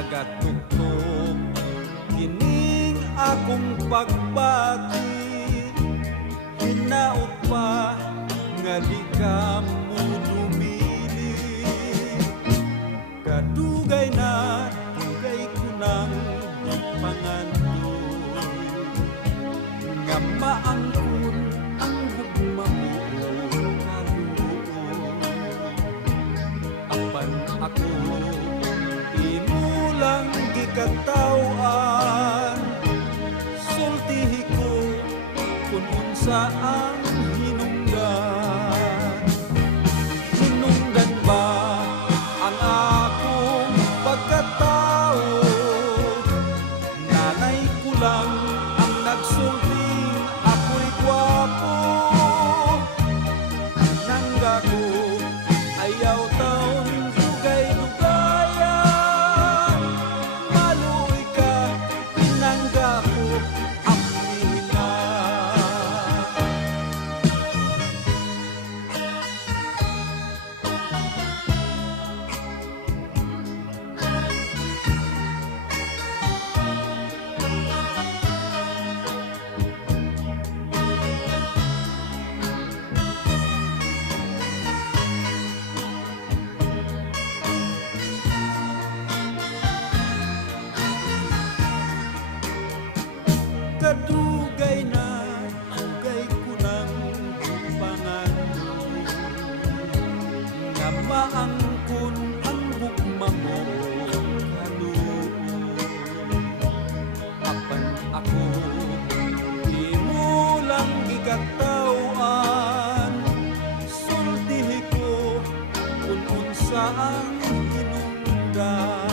nagatuktok kining akong pagbati, hinaot pa nga di ka mo dumili. Kadugay na dugay ko nang pangandoy, nga maangkon ang hugma mo kaluoy. Apan ako inulang gikatawan, sultihi ko kung unsa ang hinungdan. Hinungdan ba ang akong pagkatao? Nanay ko lang ang nagsulting ako'y gwapo. Nangga ko ayaw taon dugay-dugayan, maluoy ka pinangga ko ang hina. Kadugay na dugay ko ng pangandoy, nga maangkon ang hugma mo kaluoy. Apan ako di mo lang gikatawan, sultihi ko kung unsa ang hinungdan.